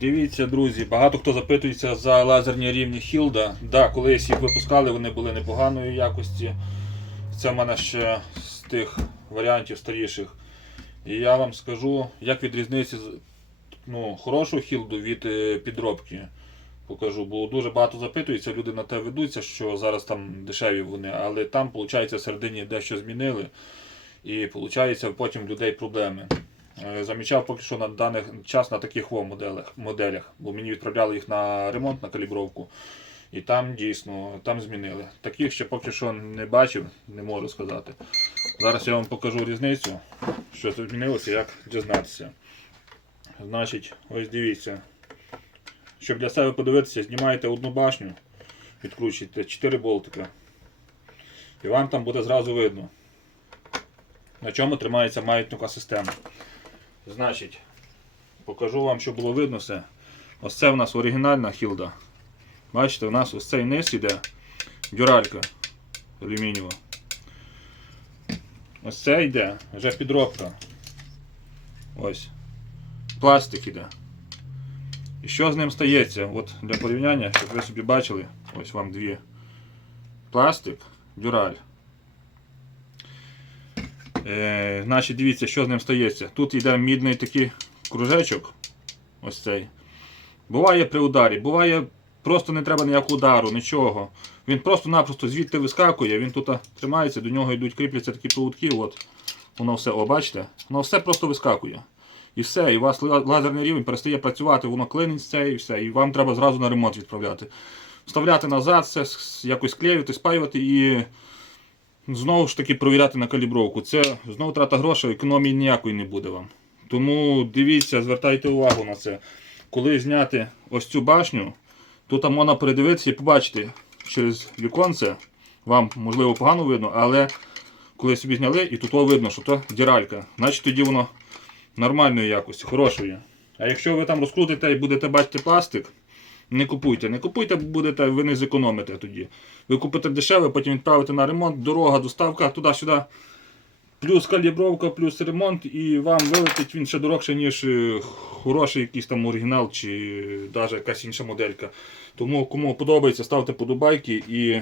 Дивіться, друзі, багато хто запитується за лазерні рівні Хілда. Да, колись їх випускали, вони були непоганої якості. Це в мене ще з тих варіантів старіших. І я вам скажу, як відрізнити ну, хорошу хілду від е, підробки. Покажу, бо дуже багато запитується, люди на те ведуться, що зараз там дешеві вони, але там, виходить, всередині дещо змінили. І виходить, потім в людей проблеми. Е, Замічав поки що на даний час на таких моделях, моделях, бо мені відправляли їх на ремонт, на калібровку. І там дійсно там змінили. Таких ще поки що не бачив, не можу сказати. Зараз я вам покажу різницю, що змінилося, як дізнатися. Значить, ось дивіться. Щоб для себе подивитися, знімаєте одну башню, відкручуєте 4 болтика. І вам там буде зразу видно, на чому тримається маятникова система. Значить, покажу вам, щоб було видно все. Ось це у нас оригінальна хілда. Бачите, у нас ось цей низ іде дюралька алюмінієва. Ось це йде вже підробка. Ось. Пластик іде. І що з ним стається? От для порівняння, щоб ви собі бачили, ось вам дві. Пластик, дюраль. Е, значить, дивіться, що з ним стається. Тут йде мідний такий кружечок. Ось цей. Буває при ударі, буває просто не треба ніякого удару, нічого. Він просто-напросто звідти вискакує, він тут тримається, до нього йдуть, кріпляться такі проводки. От. Воно все, о, бачите? Воно все просто вискакує. І все, і у вас лазерний рівень перестає працювати, воно клинить це і все. І вам треба зразу на ремонт відправляти. Вставляти назад, все якось склеювати, спаювати і знову ж таки провіряти на калібровку. Це знову трата грошей, економії ніякої не буде вам. Тому дивіться, звертайте увагу на це. Коли зняти ось цю башню, тут можна передивитися і побачити через віконце. Вам можливо погано видно, але коли собі зняли, і тут видно, що то діралька. Значить тоді воно нормальної якості, хорошої. А якщо ви там розкрутите і будете бачити пластик, не купуйте. Не купуйте, будете, ви не зекономите тоді. Ви купите дешеве, потім відправите на ремонт, дорога, доставка туди-сюди. Плюс калібровка, плюс ремонт, і вам вилетить він ще дорожче, ніж е, хороший якийсь там оригінал чи навіть якась інша моделька. Тому кому подобається, ставте подобайки і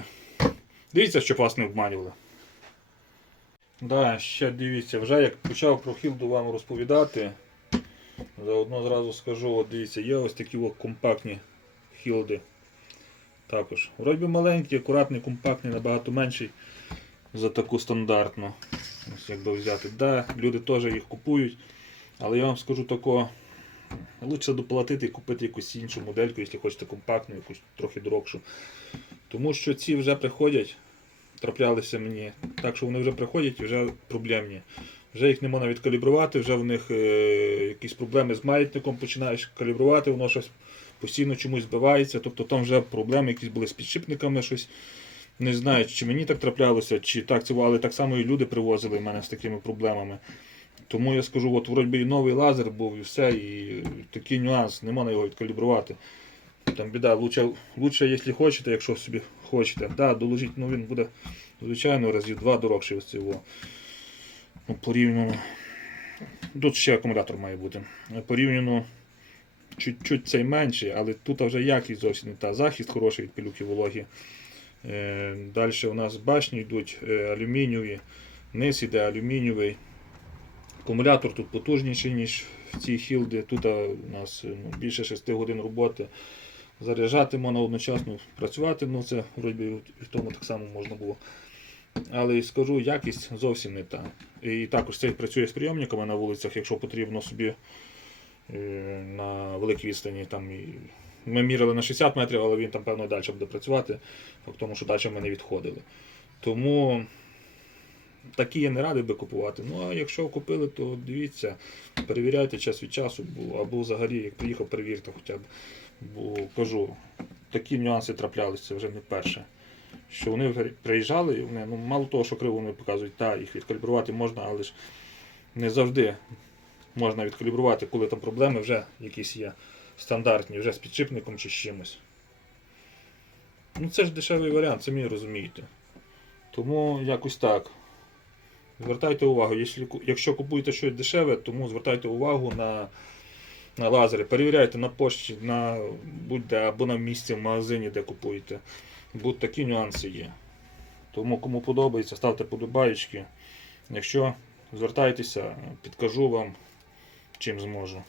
дивіться, щоб вас не обманювали. Да, ще дивіться, вже як почав про хілду вам розповідати, заодно зразу скажу, от дивіться, є ось такі компактні хілди. Також. Вроді маленький, акуратний, компактний, набагато менший за таку стандартну. Ось якби взяти. Да, люди теж їх купують, але я вам скажу тако. Лучше доплатити і купити якусь іншу модельку, якщо хочете компактну, якусь трохи дорогшу. Тому що ці вже приходять, траплялися мені, так що вони вже приходять і вже проблемні. Вже їх не можна відкалібрувати, вже в них е, якісь проблеми з маятником починаєш калібрувати, воно щось постійно чомусь збивається. Тобто там вже проблеми якісь були з підшипниками, щось. Не знаю, чи мені так траплялося, чи так це, але так само і люди привозили мене з такими проблемами. Тому я скажу, от вроді і новий лазер був і все, і такий нюанс, не можна його відкалібрувати. Там біда, лучше, лучше, якщо хочете, якщо собі хочете, да, доложіть, ну він буде, звичайно, разів два дорогший ось цього. Ну, порівняно. Тут ще акумулятор має бути. Порівняно чуть-чуть цей менший, але тут вже якість зовсім не та. Захист хороший від пилюки вологі. Е, Далі у нас башні йдуть е, алюмінієві, низ іде алюмінієвий. Акумулятор тут потужніший, ніж в цій хілді. Тут у нас е, ну, більше 6 годин роботи. Заряджати можна одночасно працювати, ну це вроді і в тому так само можна було. Але скажу, якість зовсім не та. І також цей працює з прийомниками на вулицях, якщо потрібно собі е, на великій відстані. Там. Ми міряли на 60 метрів, але він там певно далі буде працювати, тому що далі ми не відходили. Тому такі я не радий би купувати. Ну а якщо купили, то дивіться, перевіряйте час від часу, бо, або взагалі, як приїхав, перевірте хоча б. Бо кажу, такі нюанси траплялися це вже не перше. Що вони приїжджали, і вони, ну, мало того, що криво вони показують, так, їх відкалібрувати можна, але ж не завжди можна відкалібрувати, коли там проблеми вже якісь є стандартні, вже з підшипником чи з чимось. Ну це ж дешевий варіант, самі розумієте. Тому якось так. Звертайте увагу, якщо, купуєте щось дешеве, тому звертайте увагу на на лазері. Перевіряйте на пошті, на будь-де або на місці в магазині, де купуєте. Будь такі нюанси є. Тому кому подобається, ставте подобаєчки. Якщо звертайтеся, підкажу вам, чим зможу.